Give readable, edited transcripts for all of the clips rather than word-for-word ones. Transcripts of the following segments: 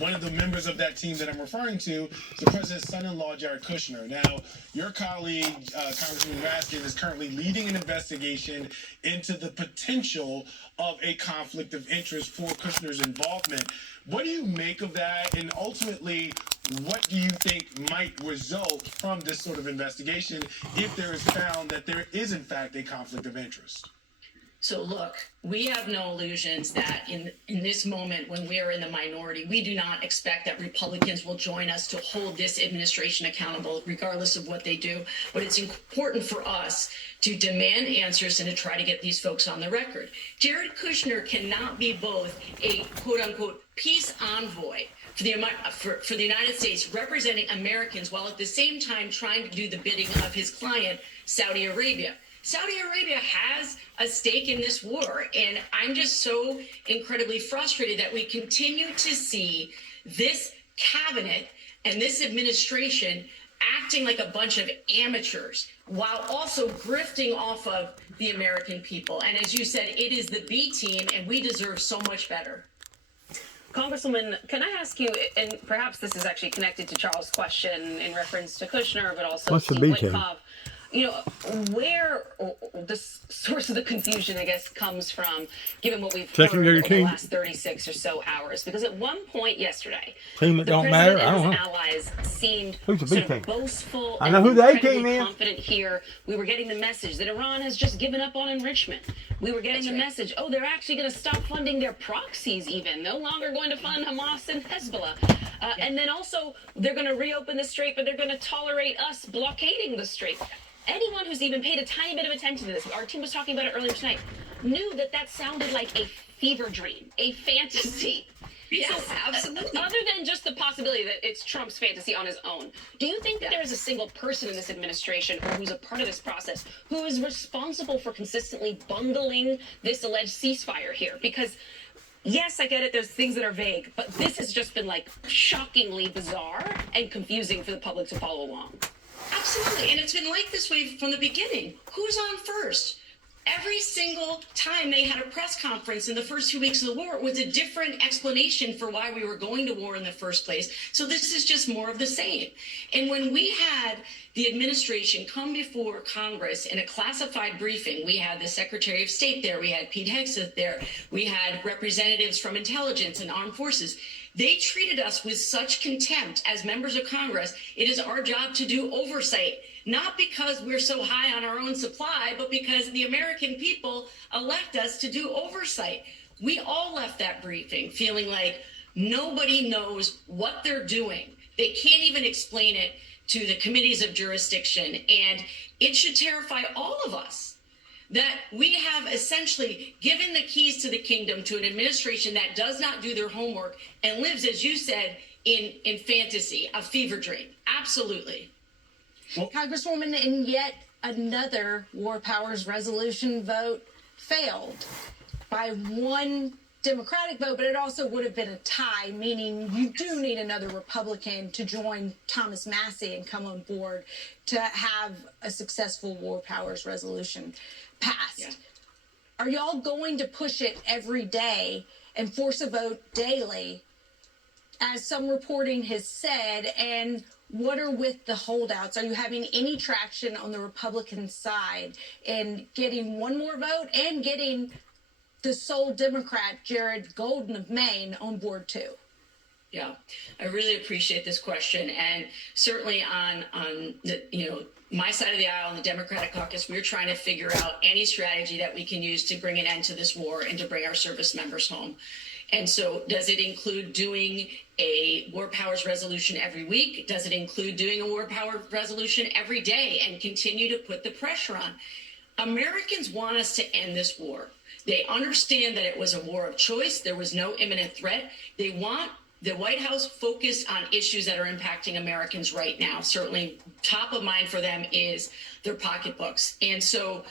One of the members of that team that I'm referring to is the president's son-in-law, Jared Kushner. Now, your colleague, Congressman Raskin, is currently leading an investigation into the potential of a conflict of interest for Kushner's involvement. What do you make of that? And ultimately, what do you think might result from this sort of investigation if there is found that there is, in fact, a conflict of interest? So look, we have no illusions that in this moment when we are in the minority, we do not expect that Republicans will join us to hold this administration accountable, regardless of what they do. But it's important for us to demand answers and to try to get these folks on the record. Jared Kushner cannot be both a quote unquote peace envoy for the United States, representing Americans, while at the same time trying to do the bidding of his client, Saudi Arabia. Saudi Arabia has a stake in this war, and I'm just so incredibly frustrated that we continue to see this cabinet and this administration acting like a bunch of amateurs while also grifting off of the American people. And as you said, it is the B team, and we deserve so much better. Congresswoman, can I ask you, and perhaps this is actually connected to Charles' question in reference to Kushner, but also to Witkoff, you know, where the source of the confusion, I guess, comes from, given what we've heard over the last 36 or so hours. Because at one point yesterday, the president and his allies seemed sort of boastful and incredibly confident here. We were getting the message that Iran has just given up on enrichment. We were getting the message, oh, they're actually going to stop funding their proxies even, no longer going to fund Hamas and Hezbollah. And then also, they're going to reopen the strait, but they're going to tolerate us blockading the strait. Anyone who's even paid a tiny bit of attention to this, our team was talking about it earlier tonight, knew that that sounded like a fever dream, a fantasy. Yes, so, absolutely. Other than just the possibility that it's Trump's fantasy on his own, do you think that there is a single person in this administration or who's a part of this process who is responsible for consistently bungling this alleged ceasefire here? Because yes, I get it, there's things that are vague, but this has just been like shockingly bizarre and confusing for the public to follow along. Absolutely. And it's been like this way from the beginning. Who's on first? Every single time they had a press conference in the first 2 weeks of the war, it was a different explanation for why we were going to war in the first place. So this is just more of the same. And when we had the administration come before Congress in a classified briefing, we had the Secretary of State there, we had Pete Hegseth there, we had representatives from intelligence and armed forces. They treated us with such contempt as members of Congress. It is our job to do oversight, not because we're so high on our own supply, but because the American people elect us to do oversight. We all left that briefing feeling like nobody knows what they're doing. They can't even explain it to the committees of jurisdiction. And it should terrify all of us that we have essentially given the keys to the kingdom to an administration that does not do their homework and lives, as you said, in fantasy, a fever dream. Absolutely. Congresswoman, and yet another War Powers Resolution vote failed by one Democratic vote, but it also would have been a tie, meaning you do need another Republican to join Thomas Massie and come on board to have a successful War Powers Resolution passed. Yeah. Are y'all going to push it every day and force a vote daily, as some reporting has said? And what are with the holdouts? Are you having any traction on the Republican side in getting one more vote and getting the sole Democrat, Jared Golden of Maine, on board too? Yeah, I really appreciate this question. And certainly on the, my side of the aisle in the Democratic caucus, we're trying to figure out any strategy that we can use to bring an end to this war and to bring our service members home. And so does it include doing a War Powers Resolution every week? Does it include doing a War Powers Resolution every day and continue to put the pressure on? Americans want us to end this war. They understand that it was a war of choice. There was no imminent threat. They want the White House focused on issues that are impacting Americans right now. Certainly top of mind for them is their pocketbooks. And so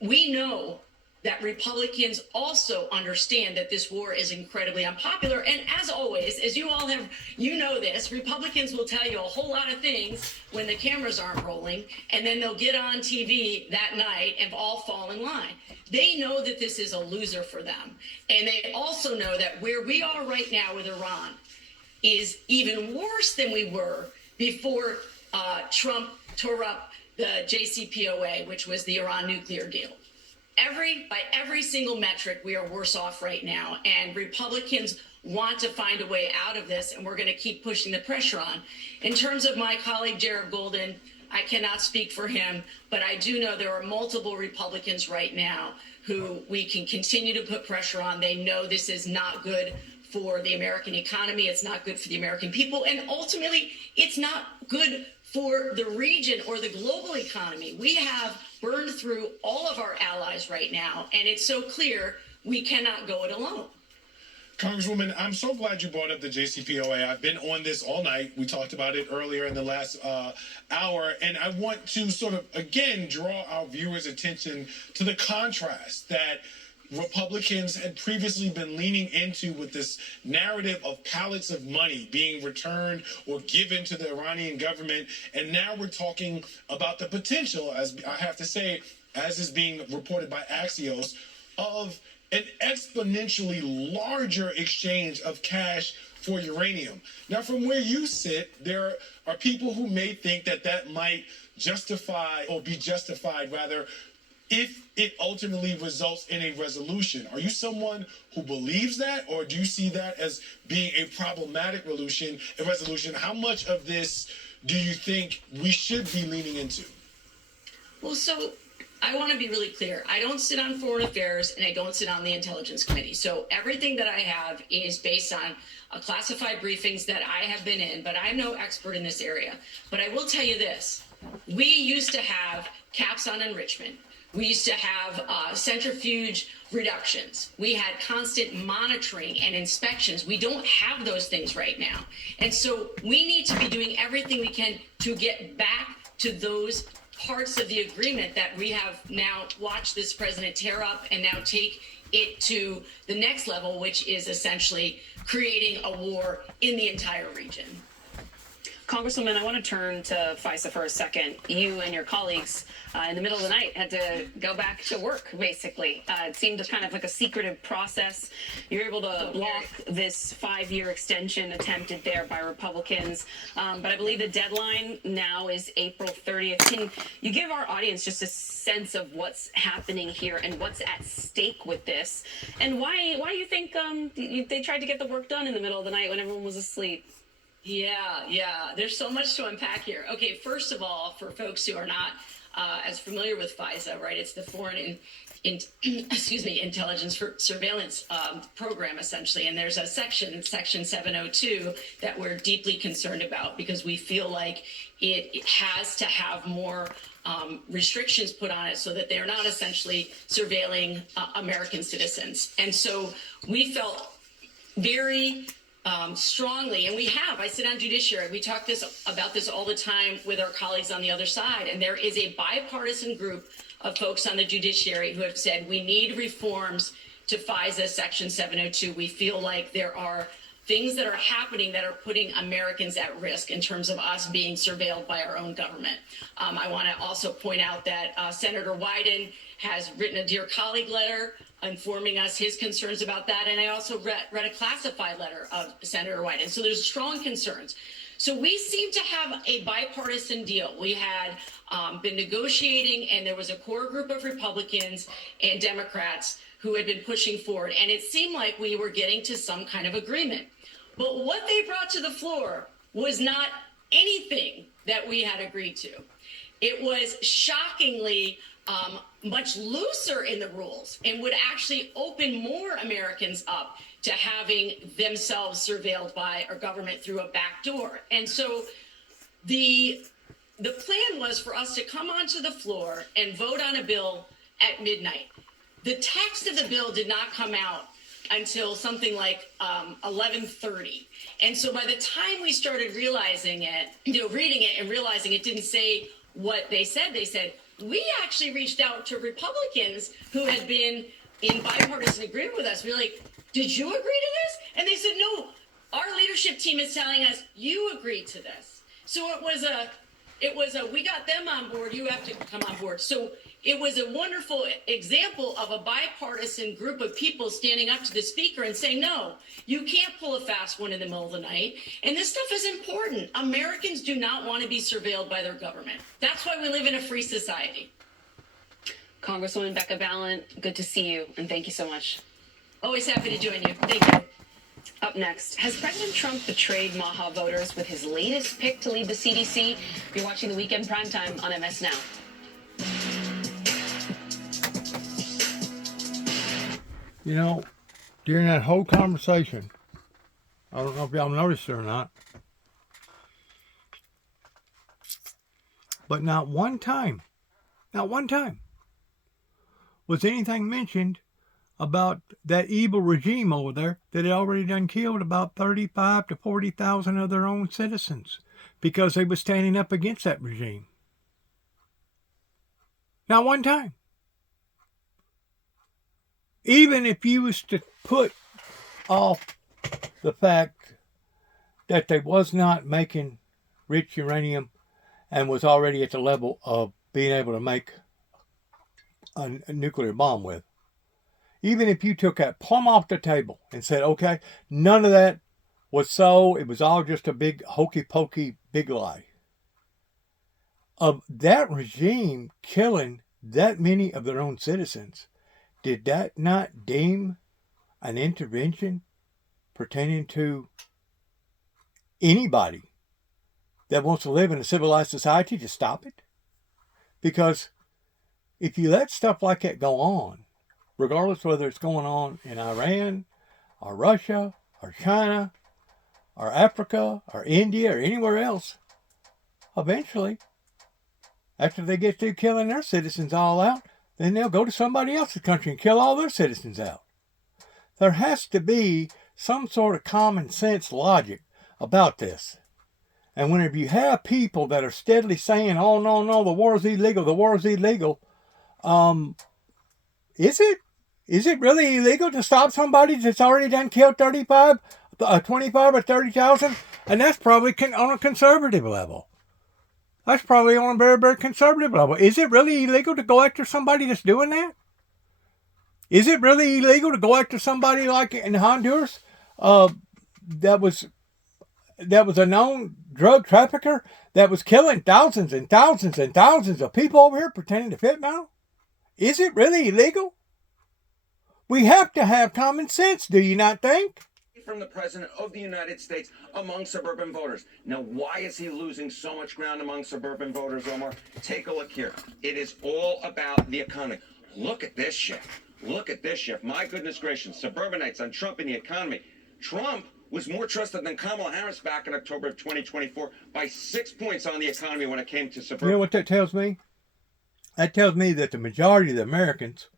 we know that Republicans also understand that this war is incredibly unpopular. And as always, as you all have, this, Republicans will tell you a whole lot of things when the cameras aren't rolling, and then they'll get on TV that night and all fall in line. They know that this is a loser for them. And they also know that where we are right now with Iran is even worse than we were before Trump tore up the JCPOA, which was the Iran nuclear deal. By every single metric, we are worse off right now. And Republicans want to find a way out of this, and we're going to keep pushing the pressure on. In terms of my colleague, Jared Golden, I cannot speak for him, but I do know there are multiple Republicans right now who we can continue to put pressure on. They know this is not good for the American economy. It's not good for the American people. And ultimately, it's not good for the region or the global economy. We have burned through all of our allies right now, and it's so clear we cannot go it alone. Congresswoman, I'm so glad you brought up the JCPOA. I've been on this all night. We talked about it earlier in the last hour, and I want to sort of, again, draw our viewers' attention to the contrast that Republicans had previously been leaning into with this narrative of pallets of money being returned or given to the Iranian government. And now we're talking about the potential, as I have to say, as is being reported by Axios, of an exponentially larger exchange of cash for uranium. Now, from where you sit, there are people who may think that that might justify, or be justified rather, if it ultimately results in a resolution. Are you someone who believes that, or do you see that as being a problematic resolution? How much of this do you think we should be leaning into? Well, so I want to be really clear. I don't sit on foreign affairs and I don't sit on the Intelligence Committee. So everything that I have is based on classified briefings that I have been in, but I'm no expert in this area. But I will tell you this. We used to have caps on enrichment. We used to have centrifuge reductions. We had constant monitoring and inspections. We don't have those things right now. And so we need to be doing everything we can to get back to those parts of the agreement that we have now watched this president tear up and now take it to the next level, which is essentially creating a war in the entire region. Congresswoman, I want to turn to FISA for a second. You and your colleagues in the middle of the night had to go back to work, basically. It seemed kind of like a secretive process. You were able to block this 5-year extension attempted there by Republicans. But I believe the deadline now is April 30th. Can you give our audience just a sense of what's happening here and what's at stake with this? And why you think they tried to get the work done in the middle of the night when everyone was asleep? Yeah. There's so much to unpack here. Okay, first of all, for folks who are not as familiar with FISA, right, it's the Foreign Intelligence Surveillance Program, essentially. And there's a section 702, that we're deeply concerned about because we feel like it has to have more restrictions put on it so that they're not essentially surveilling American citizens. And so we felt very strongly, and I sit on judiciary. We talk about this all the time with our colleagues on the other side, and there is a bipartisan group of folks on the judiciary who have said we need reforms to FISA Section 702. We feel like there are things that are happening that are putting Americans at risk in terms of us being surveilled by our own government. I want to also point out that Senator Wyden has written a Dear Colleague letter informing us his concerns about that. And I also read a classified letter of Senator Wyden. So there's strong concerns. So we seem to have a bipartisan deal. We had been negotiating, and there was a core group of Republicans and Democrats who had been pushing forward. And it seemed like we were getting to some kind of agreement. But what they brought to the floor was not anything that we had agreed to. It was shockingly much looser in the rules and would actually open more Americans up to having themselves surveilled by our government through a back door. And so the plan was for us to come onto the floor and vote on a bill at midnight. The text of the bill did not come out until something like 11:30. And so by the time we started realizing it, reading it and realizing it didn't say what they said, we actually reached out to Republicans who had been in bipartisan agreement with us. We were like, did you agree to this? And they said, no, our leadership team is telling us you agreed to this. So it was a It was we got them on board, you have to come on board. So it was a wonderful example of a bipartisan group of people standing up to the speaker and saying, no, you can't pull a fast one in the middle of the night. And this stuff is important. Americans do not want to be surveilled by their government. That's why we live in a free society. Congresswoman Becca Balint, good to see you, and thank you so much. Always happy to join you. Thank you. Up next, has President Trump betrayed Maha voters with his latest pick to lead the CDC? You're watching the Weekend Primetime on MS Now. You know, during that whole conversation, I don't know if y'all noticed it or not, but not one time was anything mentioned about that evil regime over there that had already done killed about 35 to 40,000 of their own citizens because they were standing up against that regime. Not one time. Even if you was to put off the fact that they was not making rich uranium and was already at the level of being able to make a nuclear bomb with, even if you took that plumb off the table and said, okay, none of that was so, it was all just a big hokey pokey big lie, of that regime killing that many of their own citizens, did that not deem an intervention pertaining to anybody that wants to live in a civilized society to stop it? Because if you let stuff like that go on, regardless whether it's going on in Iran, or Russia, or China, or Africa, or India, or anywhere else, eventually, after they get through killing their citizens all out, then they'll go to somebody else's country and kill all their citizens out. There has to be some sort of common sense logic about this. And whenever you have people that are steadily saying, oh, no, the war is illegal, is it? Is it really illegal to stop somebody that's already done killed 25 or 30,000? And that's probably on a conservative level. That's probably on a very, very conservative level. Is it really illegal to go after somebody that's doing that? Is it really illegal to go after somebody like in Honduras that was a known drug trafficker that was killing thousands and thousands and thousands of people over here pretending to fentanyl? Is it really illegal? We have to have common sense, do you not think? From the President of the United States among suburban voters. Now, why is he losing so much ground among suburban voters, Omar? Take a look here. It is all about the economy. Look at this shift. Look at this shift. My goodness gracious. Suburbanites on Trump and the economy. Trump was more trusted than Kamala Harris back in October of 2024 by 6 points on the economy when it came to suburban. You know what that tells me? That tells me that the majority of the Americans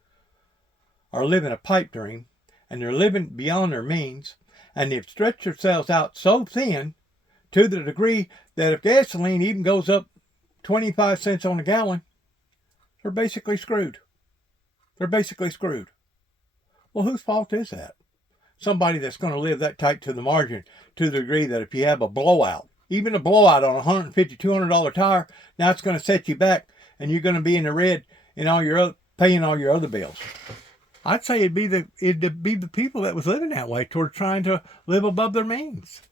are living a pipe dream, and they're living beyond their means, and they've stretched themselves out so thin to the degree that if gasoline even goes up 25 cents on a gallon, they're basically screwed. They're basically screwed. Well, whose fault is that? Somebody that's going to live that tight to the margin to the degree that if you have a blowout, even a blowout on a $150, $200 tire, now it's going to set you back and you're going to be in the red and paying all your other bills. I'd say it'd be the people that was living that way toward trying to live above their means.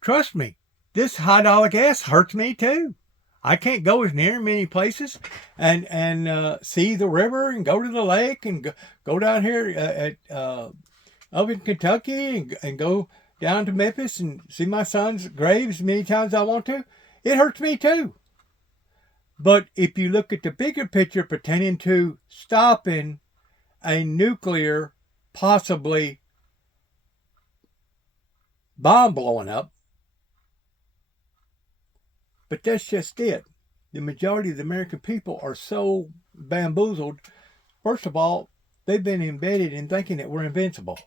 Trust me, this high dollar gas hurts me too. I can't go as near many places and see the river and go to the lake and go down here up in Kentucky and go down to Memphis and see my son's grave as many times as I want to. It hurts me too. But if you look at the bigger picture pertaining to stopping a nuclear, possibly bomb blowing up, but that's just it. The majority of the American people are so bamboozled. First of all, they've been embedded in thinking that we're invincible,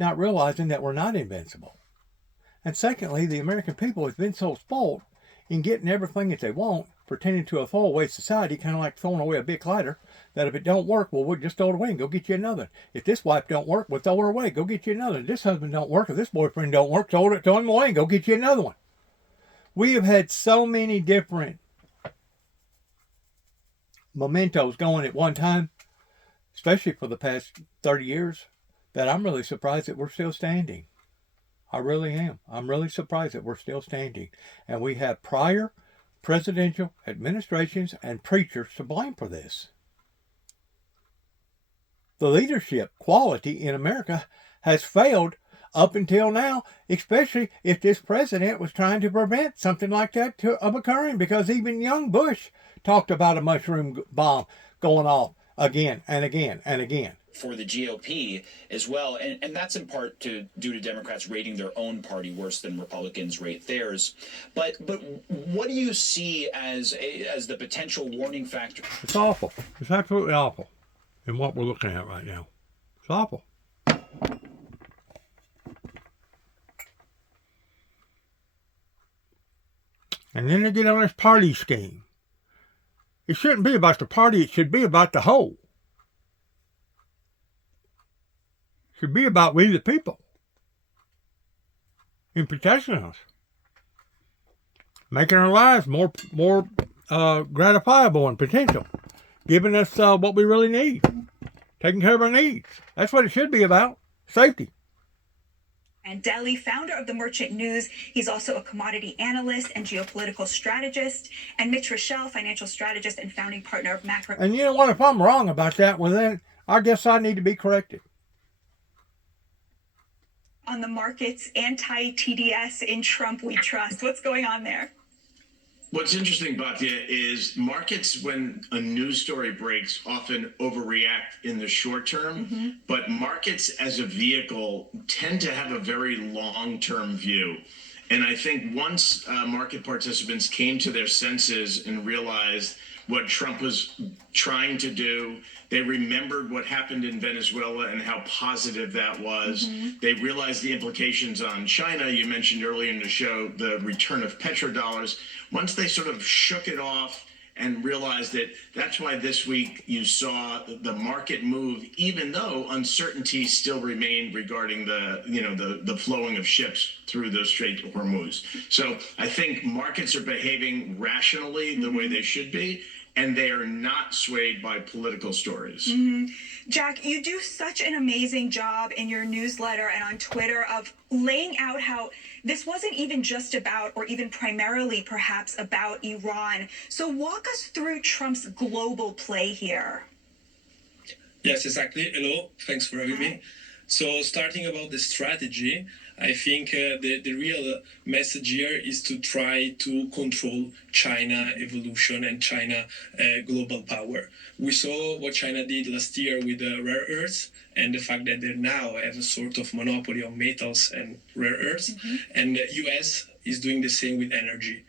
not realizing that we're not invincible. And secondly, the American people have been so spoiled in getting everything that they want, pertaining to a throwaway society, kind of like throwing away a big lighter, that if it don't work, well, we'll just throw it away and go get you another. If this wife don't work, we'll throw her away, go get you another. If this husband don't work, if this boyfriend don't work, throw him away and go get you another one. We have had so many different mementos going at one time, especially for the past 30 years, that I'm really surprised that we're still standing. I really am. I'm really surprised that we're still standing. And we have prior presidential administrations and preachers to blame for this. The leadership quality in America has failed up until now, especially if this president was trying to prevent something like that from occurring, because even young Bush talked about a mushroom bomb going off again and again and again. For the GOP as well, and that's in part due to Democrats rating their own party worse than Republicans rate theirs. But what do you see as the potential warning factor? It's awful. It's absolutely awful in what we're looking at right now. It's awful. And then they get on this party scheme. It shouldn't be about the party. It should be about the whole. It should be about we the people. In protecting us. Making our lives more gratifiable and potential. Giving us what we really need. Taking care of our needs. That's what it should be about. Safety. And Daly, founder of the Merchant News. He's also a commodity analyst and geopolitical strategist. And Mitch Rochelle, financial strategist and founding partner of Macro. And you know what? If I'm wrong about that, well then I guess I need to be corrected. On the markets, anti-TDS in Trump we trust. What's going on there? What's interesting, Batya, is markets, when a news story breaks, often overreact in the short term, but markets as a vehicle tend to have a very long-term view. And I think once market participants came to their senses and realized what Trump was trying to do, they remembered what happened in Venezuela and how positive that was. They realized the implications on China. You mentioned earlier in the show the return of petrodollars. Once they sort of shook it off and realized that, that's why this week you saw the market move, even though uncertainty still remained regarding the flowing of ships through the Strait of Hormuz. So I think markets are behaving rationally the way they should be, and they are not swayed by political stories. Jack, you do such an amazing job in your newsletter and on Twitter of laying out how this wasn't even just about, or even primarily perhaps about, Iran. So walk us through Trump's global play here. Yes, exactly. Hello, thanks for having me. So starting about the strategy, I think the real message here is to try to control China evolution and China global power. We saw what China did last year with rare earths and the fact that they now have a sort of monopoly on metals and rare earths. And the US is doing the same with energy.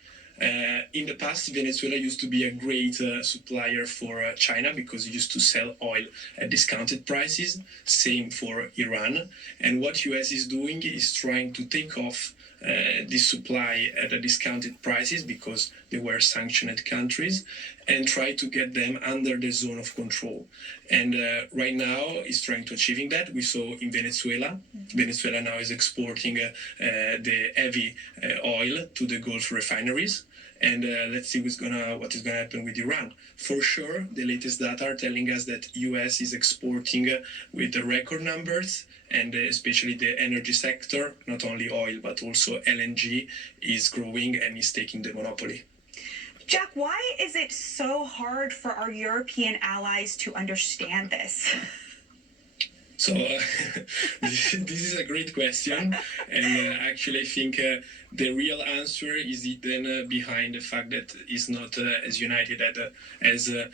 In the past, Venezuela used to be a great supplier for China because it used to sell oil at discounted prices. Same for Iran. And what US is doing is trying to take off this supply at a discounted prices because they were sanctioned countries and try to get them under the zone of control. And right now is trying to achieving that. We saw in Venezuela. Venezuela now is exporting the heavy oil to the Gulf refineries. And let's see what is gonna happen with Iran. For sure, the latest data are telling us that US is exporting with the record numbers, and especially the energy sector, not only oil, but also LNG is growing and is taking the monopoly. Jack, why is it so hard for our European allies to understand this? So this is a great question, and actually I think the real answer is then behind the fact that it's not as united as the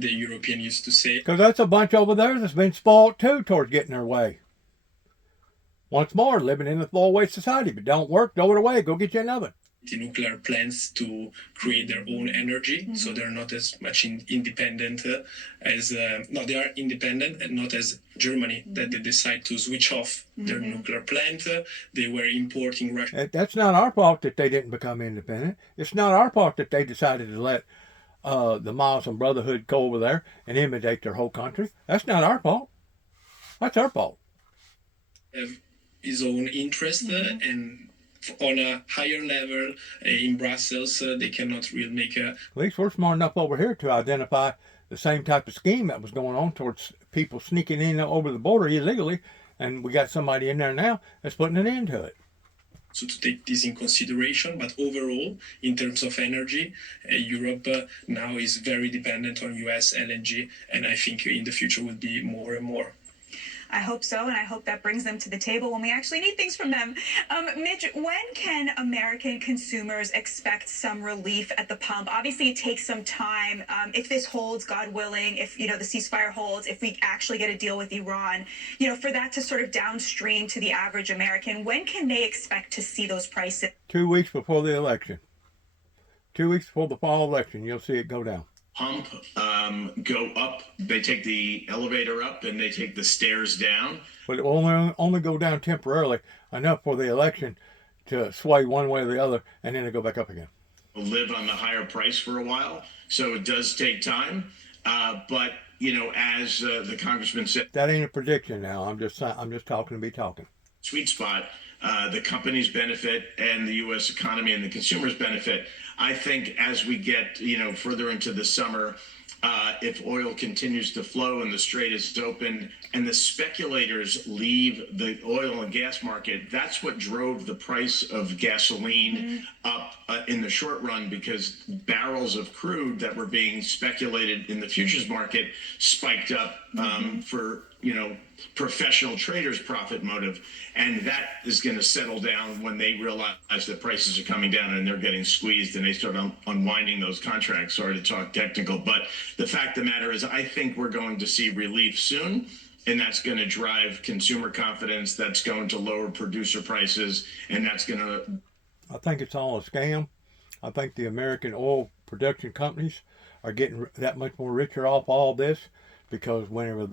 European used to say. Because that's a bunch over there that's been spoiled too towards getting their way. Once more, living in a throwaway society. If it don't work, throw it away. Go get you another. The nuclear plants to create their own energy, so they're not as much independent as they are independent and not as Germany that they decide to switch off their nuclear plant. They were importing Russian. That's not our fault that they didn't become independent. It's not our fault that they decided to let the Muslim Brotherhood go over there and intimidate their whole country. That's not our fault. That's our fault. Have his own interest and on a higher level in Brussels, they cannot really make a. At least we're smart enough over here to identify the same type of scheme that was going on towards people sneaking in over the border illegally, and we got somebody in there now that's putting an end to it. So to take this in consideration, but overall, in terms of energy, Europe now is very dependent on US LNG, and I think in the future will be more and more. I hope so, and I hope that brings them to the table when we actually need things from them. Mitch, when can American consumers expect some relief at the pump? Obviously, it takes some time. If this holds, God willing, if the ceasefire holds, if we actually get a deal with Iran, for that to sort of downstream to the average American, when can they expect to see those prices? 2 weeks before the election. 2 weeks before the fall election, you'll see it go down. Pump, go up. They take the elevator up and they take the stairs down. But it will only go down temporarily, enough for the election to sway one way or the other, and then it go back up again. We'll live on the higher price for a while, so it does take time. But as the congressman said, that ain't a prediction. Now I'm just talking to be talking. Sweet spot. The companies benefit and the U.S. economy and the consumers benefit. I think as we get, further into the summer, if oil continues to flow and the Strait is open and the speculators leave the oil and gas market, that's what drove the price of gasoline up in the short run, because barrels of crude that were being speculated in the futures market spiked up for professional traders' profit motive, and that is going to settle down when they realize that prices are coming down and they're getting squeezed and they start unwinding those contracts. Sorry to talk technical, but the fact of the matter is I think we're going to see relief soon, and that's going to drive consumer confidence, that's going to lower producer prices, and that's going to... I think it's all a scam. I think the American oil production companies are getting that much more richer off all this, because whenever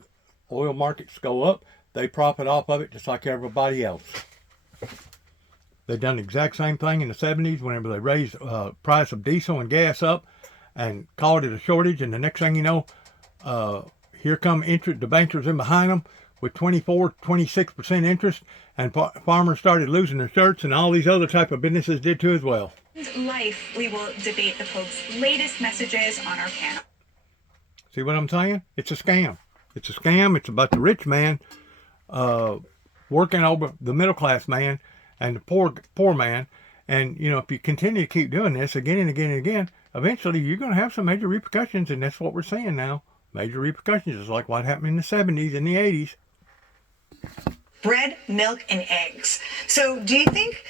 oil markets go up, they profit off of it just like everybody else. They done the exact same thing in the 70s whenever they raised price of diesel and gas up and called it a shortage, and the next thing you know, here come the bankers in behind them with 26% interest, and farmers started losing their shirts, and all these other type of businesses did too as well. Life, we will debate the Pope's latest messages on our panel. See what I'm saying? It's a scam. It's a scam. It's about the rich man working over the middle class man and the poor man. And, if you continue to keep doing this again and again and again, eventually you're going to have some major repercussions, and that's what we're seeing now. Major repercussions is like what happened in the 70s and the 80s. Bread, milk, and eggs. So do you think,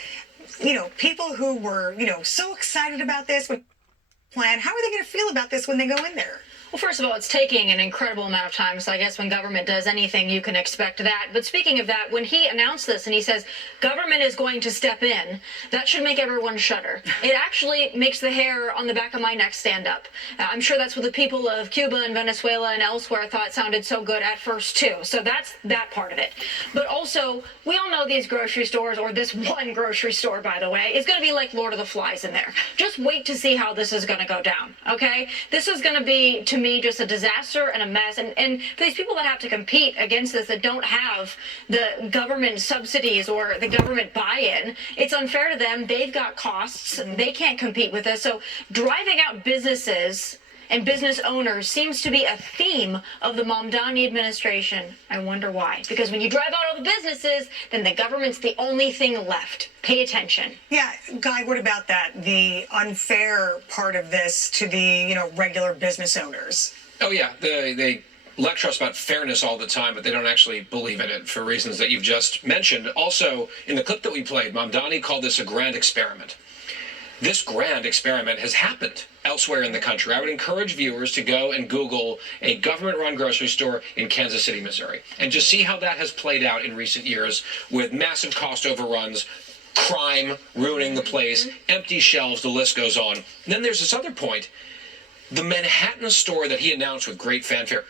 people who were, so excited about this plan, how are they going to feel about this when they go in there? Well, first of all, it's taking an incredible amount of time, so I guess when government does anything, you can expect that. But speaking of that, when he announced this and he says government is going to step in, that should make everyone shudder. It actually makes the hair on the back of my neck stand up. I'm sure that's what the people of Cuba and Venezuela and elsewhere thought sounded so good at first, too. So that's that part of it. But also, we all know these grocery stores, or this one grocery store, by the way, is going to be like Lord of the Flies in there. Just wait to see how this is going to go down, okay? This is going to be, to me, just a disaster and a mess. And for these people that have to compete against this, that don't have the government subsidies or the government buy-in, it's unfair to them. They've got costs. They can't compete with this. So driving out businesses and business owners seems to be a theme of the Mamdani administration. I wonder why. Because when you drive out all the businesses, then the government's the only thing left. Pay attention. Yeah, Guy, what about that? The unfair part of this to the, regular business owners? Oh, yeah. They lecture us about fairness all the time, but they don't actually believe in it for reasons that you've just mentioned. Also, in the clip that we played, Mamdani called this a grand experiment. This grand experiment has happened elsewhere in the country. I would encourage viewers to go and Google a government-run grocery store in Kansas City, Missouri, and just see how that has played out in recent years with massive cost overruns, crime ruining the place, empty shelves, the list goes on. And then there's this other point. The Manhattan store that he announced with great fanfare,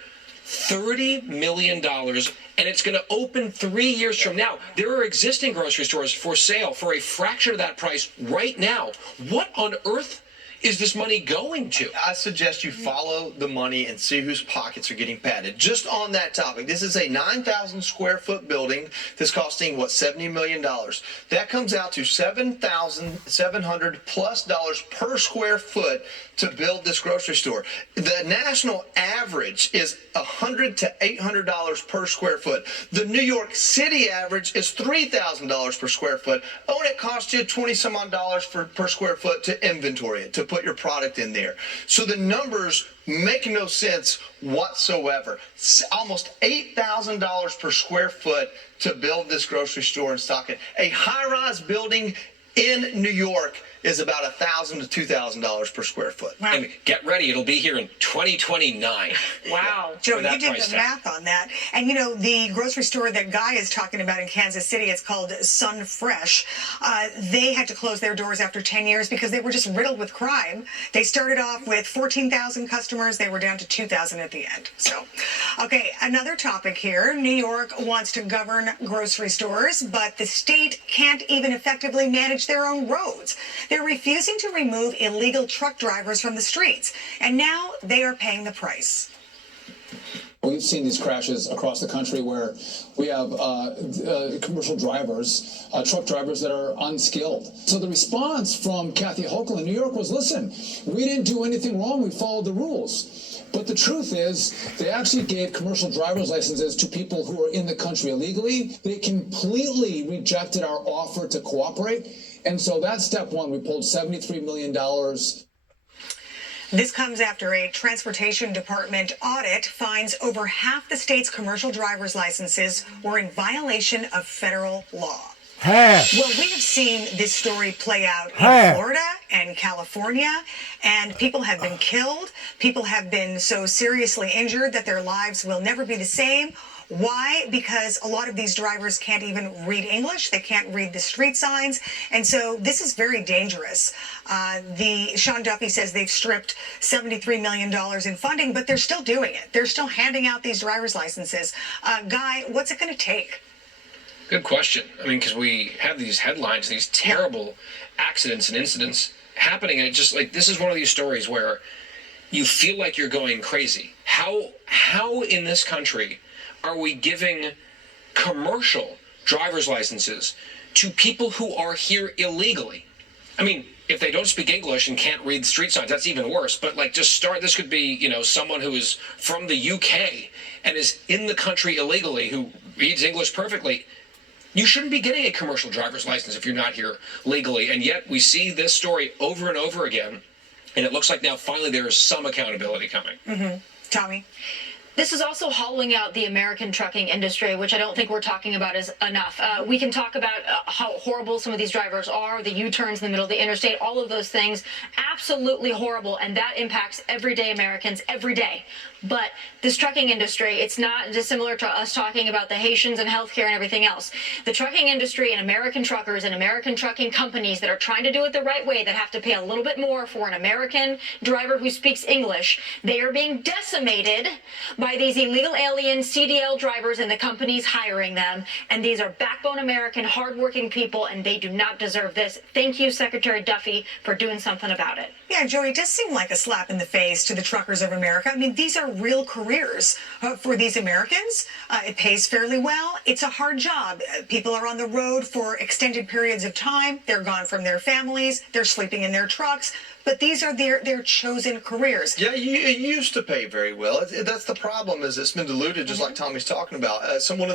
$30 million, and it's going to open 3 years from now. There are existing grocery stores for sale for a fraction of that price right now. What on earth is this money going to? I suggest you follow the money and see whose pockets are getting padded. Just on that topic, this is a 9,000 square foot building that's costing, what, $70 million. That comes out to $7,700 plus per square foot to build this grocery store. The national average is $100 to $800 per square foot. The New York City average is $3,000 per square foot. Oh, and it costs you 20 some odd dollars per square foot to inventory it, to put your product in there. So the numbers make no sense whatsoever. Almost $8,000 per square foot to build this grocery store and stock it. A high-rise building in New York is about $1,000 to $2,000 per square foot. Wow. And get ready, it'll be here in 2029. Wow. Joe, you did the math on that. And you know, the grocery store that Guy is talking about in Kansas City, it's called Sun Fresh. They had to close their doors after 10 years because they were just riddled with crime. They started off with 14,000 customers. They were down to 2,000 at the end. So, okay, another topic here. New York wants to govern grocery stores, but the state can't even effectively manage their own roads. They're refusing to remove illegal truck drivers from the streets, and now they are paying the price. We've seen these crashes across the country where we have commercial drivers, truck drivers that are unskilled. So the response from Kathy Hochul in New York was, listen, we didn't do anything wrong. We followed the rules. But the truth is, they actually gave commercial driver's licenses to people who are in the country illegally. They completely rejected our offer to cooperate. And so that's step one. We pulled $73 million. This comes after a Transportation Department audit finds over half the state's commercial driver's licenses were in violation of federal law. Half. Well, we have seen this story play out in Florida and California, and people have been killed. People have been so seriously injured that their lives will never be the same. Why? Because a lot of these drivers can't even read English. They can't read the street signs. And so this is very dangerous. Sean Duffy says they've stripped $73 million in funding, but they're still doing it. They're still handing out these driver's licenses. Guy, what's it going to take? Good question. I mean, because we have these headlines, these terrible accidents and incidents happening, and it just like this is one of these stories where you feel like you're going crazy. How in this country are we giving commercial driver's licenses to people who are here illegally? I mean, if they don't speak English and can't read street signs, that's even worse. But like, just start. This could be, you know, someone who is from the UK and is in the country illegally who reads English perfectly. You shouldn't be getting a commercial driver's license if you're not here legally. And yet we see this story over and over again. And it looks like now finally there is some accountability coming. Mm-hmm. Tommy? This is also hollowing out the American trucking industry, which I don't think we're talking about is enough. We can talk about how horrible some of these drivers are, the U-turns in the middle of the interstate, all of those things, absolutely horrible, and that impacts everyday Americans every day. But this trucking industry, it's not dissimilar to us talking about the Haitians and healthcare and everything else. The trucking industry and American truckers and American trucking companies that are trying to do it the right way, that have to pay a little bit more for an American driver who speaks English, they are being decimated by these illegal alien CDL drivers and the companies hiring them. And these are backbone American, hardworking people, and they do not deserve this. Thank you, Secretary Duffy, for doing something about it. Yeah, Joey, it does seem like a slap in the face to the truckers of America. I mean, these are real careers for these Americans. It pays fairly well. It's a hard job. People are on the road for extended periods of time. They're gone from their families. They're sleeping in their trucks. But these are their chosen careers. Yeah, it used to pay very well. That's the problem, is it's been diluted, just like Tommy's talking about. Several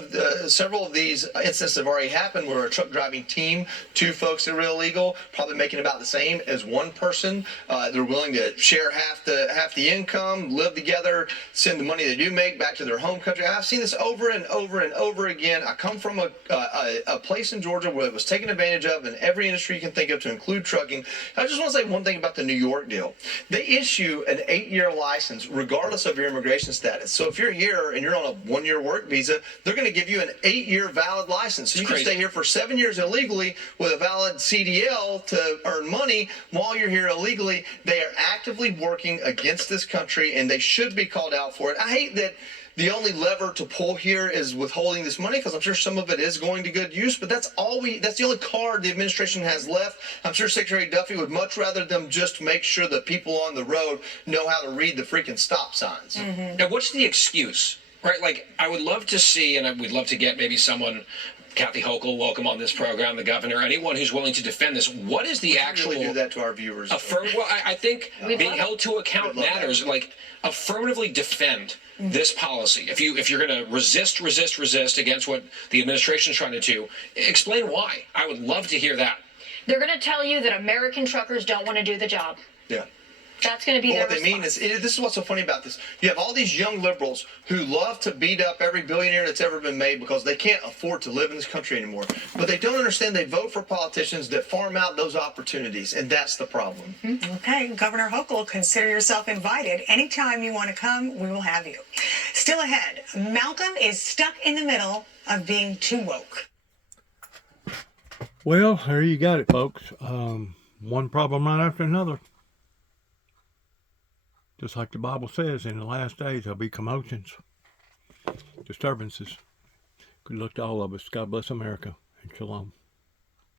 of these instances have already happened where a truck driving team, two folks that are illegal, probably making about the same as one person. They're willing to share half the income, live together, send the money they do make back to their home country. I've seen this over and over and over again. I come from a place in Georgia where it was taken advantage of in every industry you can think of, to include trucking. I just want to say one thing about the New York deal. They issue an 8-year license regardless of your immigration status. So if you're here and you're on a 1-year work visa, they're going to give you an 8-year valid license. So you can stay here for 7 years illegally with a valid CDL to earn money while you're here illegally. They are actively working against this country, and they should be called out for it. I hate that the only lever to pull here is withholding this money, because I'm sure some of it is going to good use, but that's the only card the administration has left. I'm sure Secretary Duffy would much rather them just make sure that people on the road know how to read the freaking stop signs. Now, what's the excuse? Right? Like, I would love to see, and we'd love to get maybe someone, Kathy Hochul, welcome on this program, the governor, anyone who's willing to defend this. What is the actual... Really do that to our viewers. Well, I think being held to account matters. Like, affirmatively defend this policy. If you're going to resist against what the administration is trying to do, explain why. I would love to hear that. They're going to tell you that American truckers don't want to do the job. Yeah. That's going to be their response. What they mean is, this is what's so funny about this. You have all these young liberals who love to beat up every billionaire that's ever been made because they can't afford to live in this country anymore. But they don't understand they vote for politicians that farm out those opportunities, and that's the problem. Okay, Governor Hochul, consider yourself invited. Anytime you want to come, we will have you. Still ahead, Malcolm is stuck in the middle of being too woke. Well, there you got it, folks. One problem right after another. Just like the Bible says, in the last days there'll be commotions, disturbances. Good luck to all of us. God bless America, and shalom.